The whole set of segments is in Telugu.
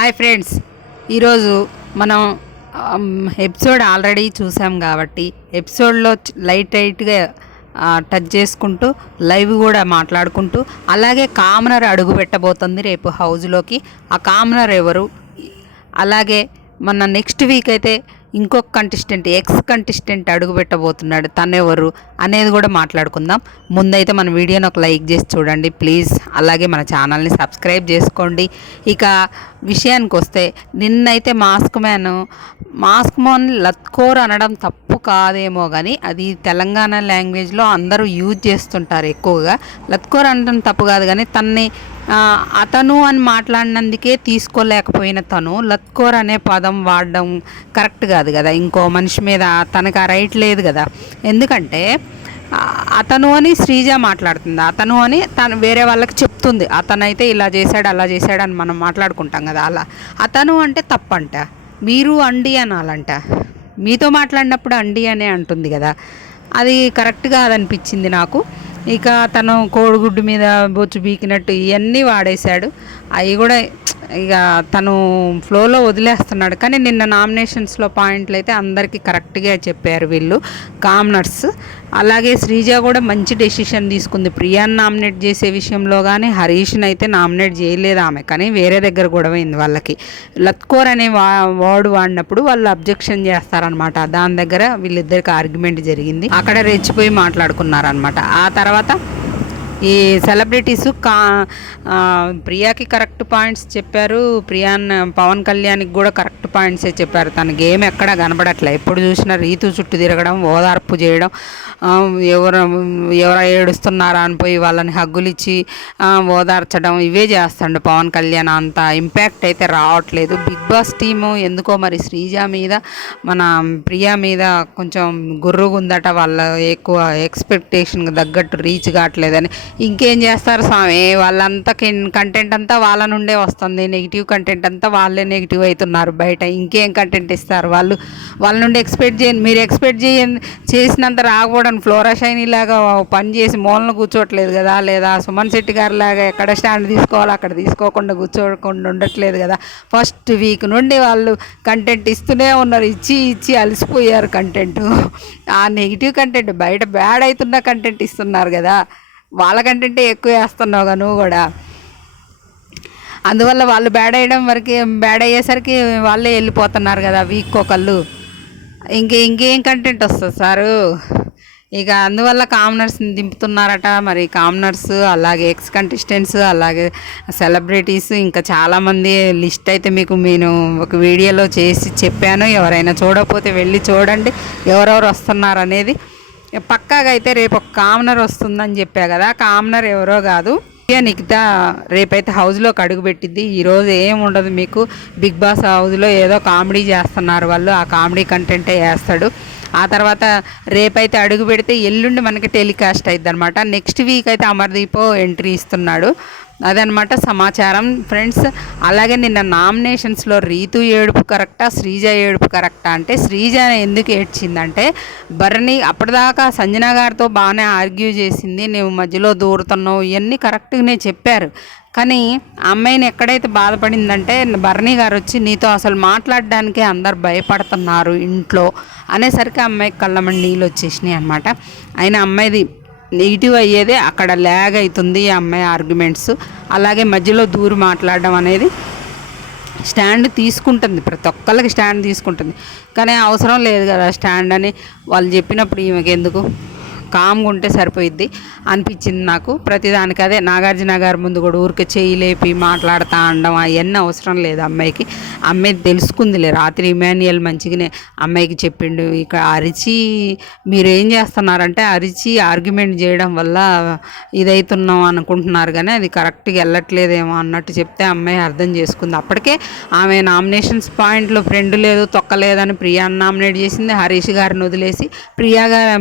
హాయ్ ఫ్రెండ్స్, ఈరోజు మనం ఎపిసోడ్ ఆల్రెడీ చూసాం కాబట్టి ఎపిసోడ్లో లైట్గా టచ్ చేసుకుంటూ లైవ్ కూడా మాట్లాడుకుంటూ అలాగే కామనర్ అడుగు పెట్టబోతుంది రేపు హౌజ్లోకి. ఆ కామనర్ ఎవరు, అలాగే మన నెక్స్ట్ వీక్ అయితే ఇంకొక కంటెస్టెంట్ కంటెస్టెంట్ అడుగు పెట్టబోతున్నాడు, తనెవరు అనేది కూడా మాట్లాడుకుందాం. ముందైతే మన వీడియోని ఒక లైక్ చేసి చూడండి ప్లీజ్, అలాగే మన ఛానల్ని సబ్స్క్రైబ్ చేసుకోండి. ఇక విషయానికి వస్తే, నిన్నైతే మాస్క్ మ్యాన్ లత్కోర్ అనడం తప్పు కాదేమో కానీ అది తెలంగాణ లాంగ్వేజ్లో అందరూ యూజ్ చేస్తుంటారు ఎక్కువగా. లత్కోర్ అనడం తప్పు కాదు కానీ తన్ని అతను అని మాట్లాడినందుకే తీసుకోలేకపోయిన తను లత్కోర్ అనే పదం వాడడం కరెక్ట్ కాదు కదా. ఇంకో మనిషి మీద తనకు ఆ రైట్ లేదు కదా. ఎందుకంటే అతను అని శ్రీజ మాట్లాడుతుంది, అతను అని తను వేరే వాళ్ళకి చెప్తుంది. అతనైతే ఇలా చేశాడు అలా చేశాడు అని మనం మాట్లాడుకుంటాం కదా. అలా అతను అంటే తప్పంట, మీరు అండి అనాలంట. మీతో మాట్లాడినప్పుడు అండి అనే అంటుంది కదా, అది కరెక్ట్ కాదనిపించింది నాకు. ఇక తను కోడిగుడ్డు మీద బొచ్చు బీకినట్టు ఇవన్నీ వాడేశాడు. అవి కూడా ఇక తను ఫ్లోలో వదిలేస్తున్నాడు. కానీ నిన్న నామినేషన్స్లో పాయింట్లు అయితే అందరికీ కరెక్ట్గా చెప్పారు వీళ్ళు కామనర్స్. అలాగే శ్రీజ కూడా మంచి డెసిషన్ తీసుకుంది. ప్రియాని నామినేట్ చేసే విషయంలో కానీ హరీష్ని అయితే నామినేట్ చేయలేదు ఆమె, కానీ వేరే దగ్గర గొడవైంది వాళ్ళకి. లత్కోర్ అనే వర్డ్ వాడినప్పుడు వాళ్ళు అబ్జెక్షన్ చేస్తారనమాట. దాని దగ్గర వీళ్ళిద్దరికి ఆర్గ్యుమెంట్ జరిగింది, అక్కడ రెచ్చిపోయి మాట్లాడుకున్నారనమాట. ఆ తర్వాత ఈ సెలబ్రిటీస్ ప్రియాకి కరెక్ట్ పాయింట్స్ చెప్పారు, పవన్ కళ్యాణ్కి కూడా కరెక్ట్ పాయింట్సే చెప్పారు. తన గేమ్ ఎక్కడా కనబడట్లే. ఎప్పుడు చూసినా రీతు చుట్టూ తిరగడం, ఓదార్పు చేయడం, ఎవరు ఏడుస్తున్నారా అని పోయి వాళ్ళని హగ్గులు ఇచ్చి ఓదార్చడం, ఇవే చేస్తాడు పవన్ కళ్యాణ్. అంత ఇంపాక్ట్ అయితే రావట్లేదు. బిగ్ బాస్ టీము ఎందుకో మరి శ్రీజ మీద మన ప్రియా మీద కొంచెం గుర్రుగుందట. వాళ్ళ ఎక్కువ ఎక్స్పెక్టేషన్కి తగ్గట్టు రీచ్ కావట్లేదని. ఇంకేం చేస్తారు స్వామి, వాళ్ళంతా కంటెంట్ అంతా వాళ్ళ నుండే వస్తుంది. నెగిటివ్ కంటెంట్ అంతా వాళ్ళే నెగిటివ్ అవుతున్నారు బయట. ఇంకేం కంటెంట్ ఇస్తారు వాళ్ళు? వాళ్ళ నుండి ఎక్స్పెక్ట్ చేయండి. మీరు ఎక్స్పెక్ట్ చేసినంత రాకపోవడం. ఫ్లోరా షైనీ లాగా పని చేసి మూలను కూర్చోట్లేదు కదా, లేదా సుమన్ శెట్టి గారి లాగా ఎక్కడ స్టాండ్ తీసుకోవాలో అక్కడ తీసుకోకుండా కూర్చోకుండా ఉండట్లేదు కదా. ఫస్ట్ వీక్ నుండి వాళ్ళు కంటెంట్ ఇస్తూనే ఉన్నారు, ఇచ్చి ఇచ్చి అలసిపోయారు కంటెంట్. ఆ నెగిటివ్ కంటెంట్ బయట బ్యాడ్ అవుతున్న కంటెంట్ ఇస్తున్నారు కదా, వాళ్ళ కంటెంటే ఎక్కువ వేస్తున్నావుగా నువ్వు కూడా. అందువల్ల వాళ్ళు బ్యాడ్ అయ్యేసరికి వాళ్ళే వెళ్ళిపోతున్నారు కదా వీక్ ఒకళ్ళు. ఇంకేం కంటెంట్ వస్తుంది సారు. ఇక అందువల్ల కామనర్స్ని దింపుతున్నారట. మరి కామనర్స్, అలాగే కంటెస్టెంట్స్, అలాగే సెలబ్రిటీస్, ఇంకా చాలామంది లిస్ట్ అయితే మీకు నేను ఒక వీడియోలో చేసి చెప్పాను. ఎవరైనా చూడకపోతే వెళ్ళి చూడండి ఎవరెవరు వస్తున్నారు అనేది. పక్కాగా అయితే రేపు ఒక కామనర్ వస్తుందని చెప్పా కదా. కామనర్ ఎవరో కాదు, నిఖిత రేపైతే హౌస్లోకి అడుగు పెట్టిద్ది. ఈరోజు ఏం ఉండదు మీకు. బిగ్ బాస్ హౌస్లో ఏదో కామెడీ చేస్తున్నారు వాళ్ళు, ఆ కామెడీ కంటెంటే వేస్తాడు. ఆ తర్వాత రేపైతే అడుగు పెడితే ఎల్లుండి మనకి టెలికాస్ట్ అవుతుంది అనమాట. నెక్స్ట్ వీక్ అయితే అమర్దీప్ ఎంట్రీ ఇస్తున్నాడు. అదనమాట సమాచారం ఫ్రెండ్స్. అలాగే నిన్న నామినేషన్స్లో రీతు ఏడుపు కరెక్టా, శ్రీజ ఏడుపు కరెక్టా అంటే, శ్రీజ ఎందుకు ఏడ్చిందంటే భరణి అప్పటిదాకా సంజన గారితో బాగానే ఆర్గ్యూ చేసింది, నువ్వు మధ్యలో దూరుతున్నావు, ఇవన్నీ కరెక్ట్గానే చెప్పారు. కానీ అమ్మాయిని ఎక్కడైతే బాధపడిందంటే భరణి గారు వచ్చి నీతో అసలు మాట్లాడడానికే అందరు భయపడుతున్నారు ఇంట్లో అనేసరికి అమ్మాయికి కళ్ళమని నీళ్ళు వచ్చేసినాయి అనమాట. అయినా అమ్మాయిది నెగిటివ్ అయ్యేదే అక్కడ ల్యాగ్ అవుతుంది ఈ అమ్మాయి ఆర్గ్యుమెంట్స్. అలాగే మధ్యలో దూరి మాట్లాడడం అనేది స్టాండ్ తీసుకుంటుంది, ప్రతి ఒక్కళ్ళకి స్టాండ్ తీసుకుంటుంది. కానీ అవసరం లేదు కదా స్టాండ్ అని వాళ్ళు చెప్పినప్పుడు ఈమెకి ఎందుకు, కామ్గా ఉంటే సరిపోయిద్ది అనిపించింది నాకు. ప్రతిదానికి అదే నాగార్జున గారి ముందు కూడా ఊరికే చేయి లేపి మాట్లాడుతూ అనడం అవన్నీ అవసరం లేదు అమ్మాయికి. అమ్మాయి తెలుసుకుందిలే, రాత్రి ఇమాన్యుయల్ మంచిగానే అమ్మాయికి చెప్పిండు. ఇక అరిచి మీరేం చేస్తున్నారంటే అరిచి ఆర్గ్యుమెంట్ చేయడం వల్ల ఇదవుతున్నాం అనుకుంటున్నారు, కానీ అది కరెక్ట్గా వెళ్ళట్లేదేమో అన్నట్టు చెప్తే అమ్మాయి అర్థం చేసుకుంది. అప్పటికే ఆమె నామినేషన్స్ పాయింట్లో ఫ్రెండ్ లేదు తొక్కలేదని ప్రియాని నామినేట్ చేసింది. హరీష్ గారిని వదిలేసి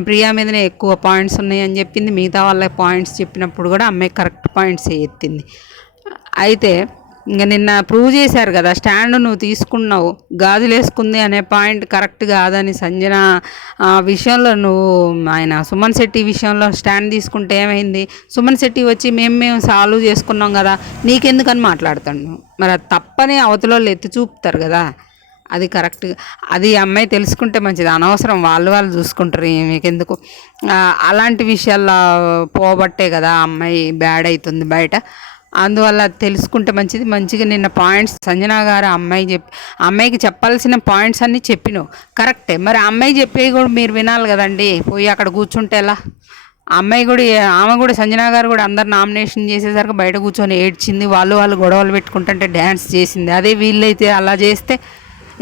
ప్రియా మీదనే ఎక్కువ పాయింట్స్ ఉన్నాయని చెప్పింది. మిగతా వాళ్ళ పాయింట్స్ చెప్పినప్పుడు కూడా అమ్మాయి కరెక్ట్ పాయింట్స్ ఎత్తింది. అయితే ఇంకా నిన్న ప్రూవ్ చేశారు కదా, స్టాండ్ నువ్వు తీసుకున్నావు, గాజులు వేసుకుంది అనే పాయింట్ కరెక్ట్ కాదని సంజన విషయంలో నువ్వు ఆయన సుమన్ శెట్టి విషయంలో స్టాండ్ తీసుకుంటే ఏమైంది? సుమన్ శెట్టి వచ్చి మేము సాల్వ్ చేసుకున్నాం కదా, నీకెందుకని మాట్లాడుతాను? మరి అది తప్పని అవతల ఎత్తి చూపుతారు కదా, అది కరెక్ట్. అది అమ్మాయి తెలుసుకుంటే మంచిది, అనవసరం వాళ్ళు చూసుకుంటారు, మీకెందుకు? అలాంటి విషయాల్లో పోబట్టే కదా అమ్మాయి బ్యాడ్ అవుతుంది బయట. అందువల్ల తెలుసుకుంటే మంచిది. మంచిగా నిన్న పాయింట్స్ సంజన గారు అమ్మాయికి చెప్పాల్సిన పాయింట్స్ అన్నీ చెప్పినావు, కరెక్టే. మరి అమ్మాయి చెప్పేవి కూడా మీరు వినాలి కదండి, పోయి అక్కడ కూర్చుంటే ఎలా? ఆమె కూడా సంజన గారు కూడా అందరు నామినేషన్ చేసేసరికి బయట కూర్చొని ఏడ్చింది, వాళ్ళు గొడవలు పెట్టుకుంటుంటే డ్యాన్స్ చేసింది. అదే వీళ్ళైతే అలా చేస్తే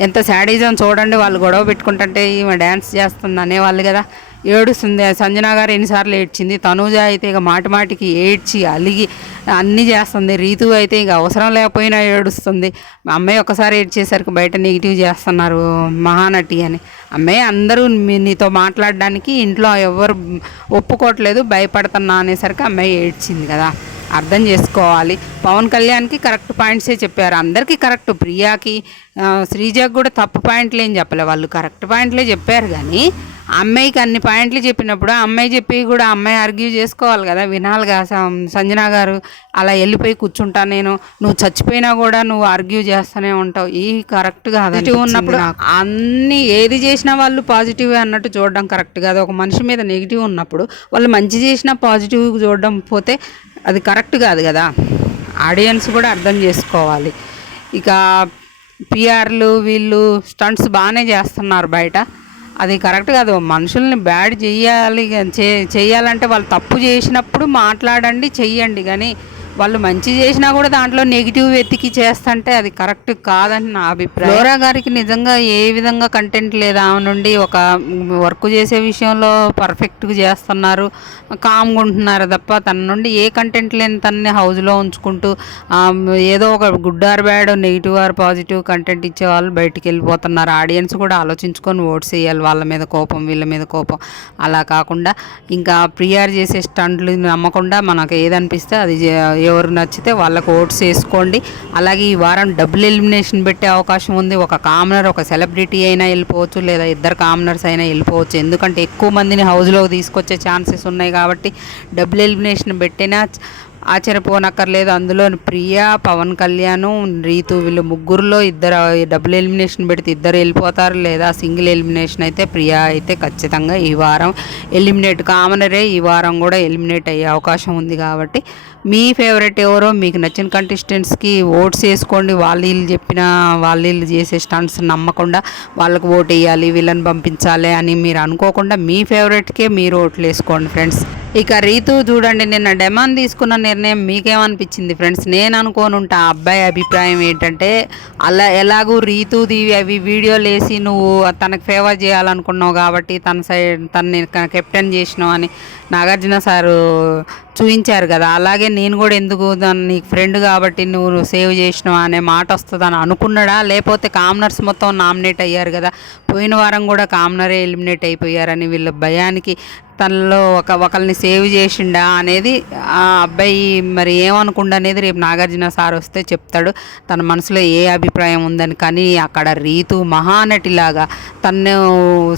ఎంత శాడిజం చూడండి, వాళ్ళు గొడవ పెట్టుకుంటుంటే ఈమె డ్యాన్స్ చేస్తుంది అనేవాళ్ళు కదా. ఏడుస్తుంది సంజన గారు, ఎన్నిసార్లు ఏడ్చింది. తనూజ అయితే ఇక మాటికి ఏడ్చి అలిగి అన్నీ చేస్తుంది. రీతు అయితే ఇక అవసరం లేకపోయినా ఏడుస్తుంది. అమ్మాయి ఒకసారి ఏడ్చేసరికి బయట నెగిటివ్ చేస్తున్నారు మహానటి అని. అమ్మాయి అందరూ నీతో మాట్లాడడానికి ఇంట్లో ఎవరు ఒప్పుకోవట్లేదు, భయపడుతున్నా అనేసరికి అమ్మాయి ఏడ్చింది కదా, అర్థం చేసుకోవాలి. పవన్ కళ్యాణ్కి కరెక్ట్ పాయింట్సే చెప్పారు, అందరికీ కరెక్ట్. ప్రియాకి శ్రీజాకి కూడా తప్పు పాయింట్లు ఏం చెప్పలే, వాళ్ళు కరెక్ట్ పాయింట్లే చెప్పారు. కానీ అమ్మాయికి అన్ని పాయింట్లు చెప్పినప్పుడు అమ్మాయి చెప్పి కూడా అమ్మాయి ఆర్గ్యూ చేసుకోవాలి కదా, వినాలిగా. సంజన గారు అలా వెళ్ళిపోయి కూర్చుంటా నేను, నువ్వు చచ్చిపోయినా కూడా నువ్వు ఆర్గ్యూ చేస్తూనే ఉంటావు, ఈ కరెక్ట్ కాదు. ఉన్నప్పుడు అన్ని ఏది చేసినా వాళ్ళు పాజిటివ్ అన్నట్టు చూడడం కరెక్ట్ కాదు. ఒక మనిషి మీద నెగిటివ్ ఉన్నప్పుడు వాళ్ళు మంచి చేసినా పాజిటివ్ చూడడం పోతే అది కరెక్ట్ కాదు కదా. ఆడియన్స్ కూడా అర్థం చేసుకోవాలి. ఇక పిఆర్లు వీళ్ళు స్టంట్స్ బాగానే చేస్తున్నారు బయట, అది కరెక్ట్ కాదు. మనుషుల్ని బ్యాడ్ చేయాలంటే వాళ్ళు తప్పు చేసినప్పుడు మాట్లాడండి, చెయ్యండి. కానీ వాళ్ళు మంచి చేసినా కూడా దాంట్లో నెగిటివ్ వెతికి చేస్తుంటే అది కరెక్ట్ కాదని నా అభిప్రాయం. ఫ్లోరా గారికి నిజంగా ఏ విధంగా కంటెంట్ లేదా, ఆమె నుండి ఒక వర్క్ చేసే విషయంలో పర్ఫెక్ట్గా చేస్తున్నారు, కామ్గా ఉంటున్నారు తప్ప తన నుండి ఏ కంటెంట్ లేని తనని హౌస్లో ఉంచుకుంటూ ఏదో ఒక good or bad, negative or positive content ఇచ్చే వాళ్ళు బయటికి వెళ్ళిపోతున్నారు. ఆడియన్స్ కూడా ఆలోచించుకొని ఓట్స్ వేయాలి, వాళ్ళ మీద కోపం వీళ్ళ మీద కోపం అలా కాకుండా. ఇంకా ప్రియార్ చేసే స్టంట్లు నమ్మకుండా మనకు ఏదనిపిస్తే అది ఎవరు నచ్చితే వాళ్ళకు ఓట్స్ వేసుకోండి. అలాగే ఈ వారం డబుల్ ఎలిమినేషన్ పెట్టే అవకాశం ఉంది. ఒక కామనర్, ఒక సెలబ్రిటీ అయినా వెళ్ళిపోవచ్చు, లేదా ఇద్దరు కామనర్స్ అయినా వెళ్ళిపోవచ్చు. ఎందుకంటే ఎక్కువ మందిని హౌస్లోకి తీసుకొచ్చే ఛాన్సెస్ ఉన్నాయి కాబట్టి డబుల్ ఎలిమినేషన్ పెట్టినా ఆశ్చర్యపోనక్కర్లేదు. అందులో ప్రియా, పవన్ కళ్యాణ్, రీతు వీళ్ళు ముగ్గురులో ఇద్దరు డబుల్ ఎలిమినేషన్ పెడితే ఇద్దరు వెళ్ళిపోతారు, లేదా సింగిల్ ఎలిమినేషన్ అయితే ప్రియా అయితే ఖచ్చితంగా ఈ వారం ఎలిమినేట్. కామనరే ఈ వారం కూడా ఎలిమినేట్ అయ్యే అవకాశం ఉంది. కాబట్టి మీ ఫేవరెట్ ఎవరో, మీకు నచ్చిన కంటెస్టెంట్స్కి ఓట్స్ వేసుకోండి. వాళ్ళు చెప్పిన వాళ్ళు చేసే స్టంట్స్ నమ్మకుండా వాళ్ళకు ఓటు వేయాలి, వీళ్ళని పంపించాలి అని మీరు అనుకోకుండా మీ ఫేవరెట్కే మీరు ఓట్లు వేసుకోండి ఫ్రెండ్స్. ఇక రీతు చూడండి, నిన్న డెమాన్ తీసుకున్న నిర్ణయం మీకేమనిపించింది ఫ్రెండ్స్? నేను అనుకోనుంటా అబ్బాయి అభిప్రాయం ఏంటంటే, అలా ఎలాగూ రీతుది అవి వీడియోలు వేసి నువ్వు తనకు ఫేవర్ చేయాలనుకున్నావు కాబట్టి తనని కెప్టెన్ చేసినావు అని నాగార్జున సారు చూపించారు కదా. అలాగే నేను కూడా ఎందుకు నీకు ఫ్రెండ్ కాబట్టి నువ్వు సేవ్ చేసినావు అనే మాట వస్తుందని అనుకున్నాడా, లేకపోతే కామనర్స్ మొత్తం నామినేట్ అయ్యారు కదా, పోయిన వారం కూడా కామనరే ఎలిమినేట్ అయిపోయారని వీళ్ళ భయానికి తనలో ఒకరిని సేవ్ చేసిండా అనేది ఆ అబ్బాయి మరి ఏమనుకుండా అనేది రేపు నాగార్జున సార్ వస్తే చెప్తాడు తన మనసులో ఏ అభిప్రాయం ఉందని. కానీ అక్కడ రీతు మహానటిలాగా తను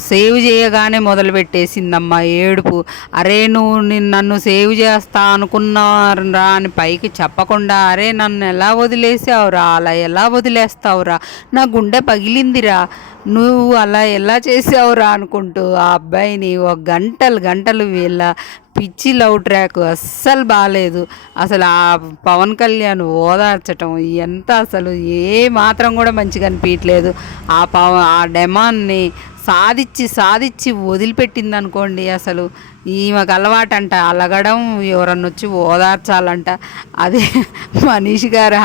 సేవ్ చేయగానే మొదలుపెట్టేసిందమ్మా ఏడుపు. అరే నువ్వు నన్ను సేవ్ చేస్తా అనుకున్నారా అని పైకి చెప్పకుండా, అరే నన్ను ఎలా వదిలేసావురా, అలా ఎలా వదిలేస్తావురా, నా గుండె పగిలిందిరా, నువ్వు అలా ఎలా చేసావురా అనుకుంటూ ఆ అబ్బాయిని ఒక గంటలు వీళ్ళ పిచ్చి లవ్ ట్రాక్ అస్సలు బాగాలేదు. అసలు ఆ పవన్ కళ్యాణ్ ఓదార్చటం ఎంత అసలు ఏ మాత్రం కూడా మంచిగా అనిపించలేదు. ఆ డెమాన్ని సాధించి వదిలిపెట్టింది అనుకోండి. అసలు ఈమెకు అలవాటంట అలగడం, ఎవరన్నా వచ్చి ఓదార్చాలంట. అదే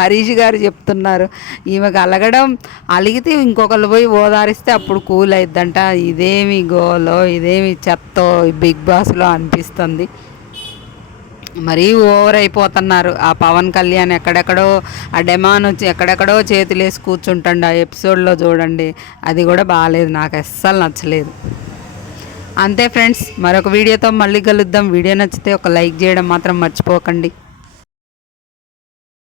హరీష్ గారు చెప్తున్నారు, ఈమెకు అలగడం, అలిగితే ఇంకొకరు పోయి ఓదారిస్తే అప్పుడు కూల్ అయిద్దంట. ఇదేమి గోలో, ఇదేమి చెత్తో బిగ్ బాస్లో అనిపిస్తుంది. మరీ ఓవర్ అయిపోతున్నారు. ఆ పవన్ కళ్యాణ్ ఎక్కడెక్కడో, ఆ డెమాన్ వచ్చి ఎక్కడెక్కడో చేతులేసి కూర్చుంటాడు. ఆ ఎపిసోడ్లో చూడండి, అది కూడా బాగాలేదు, నాకు అస్సలు నచ్చలేదు. అంతే ఫ్రెండ్స్, మరొక వీడియోతో మళ్ళీ కలుద్దాం. వీడియో నచ్చితే ఒక లైక్ చేయడం మాత్రం మర్చిపోకండి.